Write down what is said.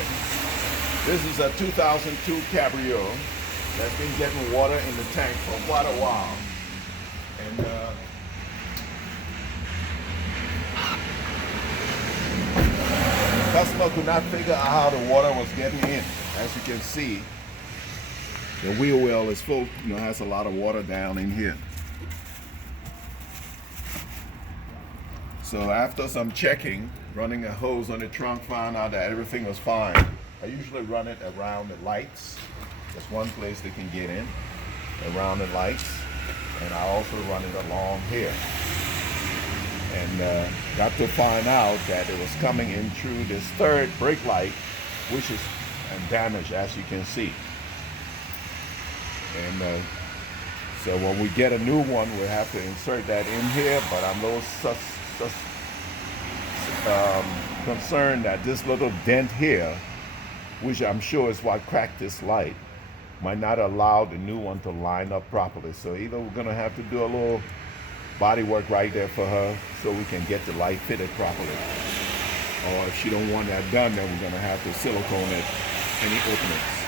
Okay. This is a 2002 Cabrio that's been getting water in the tank for quite a while. And the customer could not figure out how the water was getting in. As you can see, the wheel well is full, has a lot of water down in here. So after some checking, running a hose on the trunk, found out that everything was fine. I usually run it around the lights. There's one place they can get in, around the lights. And I also run it along here. And got to find out that it was coming in through this third brake light, which is damaged, as you can see. And so when we get a new one, we'll have to insert that in here, but I'm a little concerned that this little dent here, which I'm sure is what cracked this light, might not allow the new one to line up properly. So either we're gonna have to do a little body work right there for her so we can get the light fitted properly. Or if she don't want that done, then we're gonna have to silicone it any openings.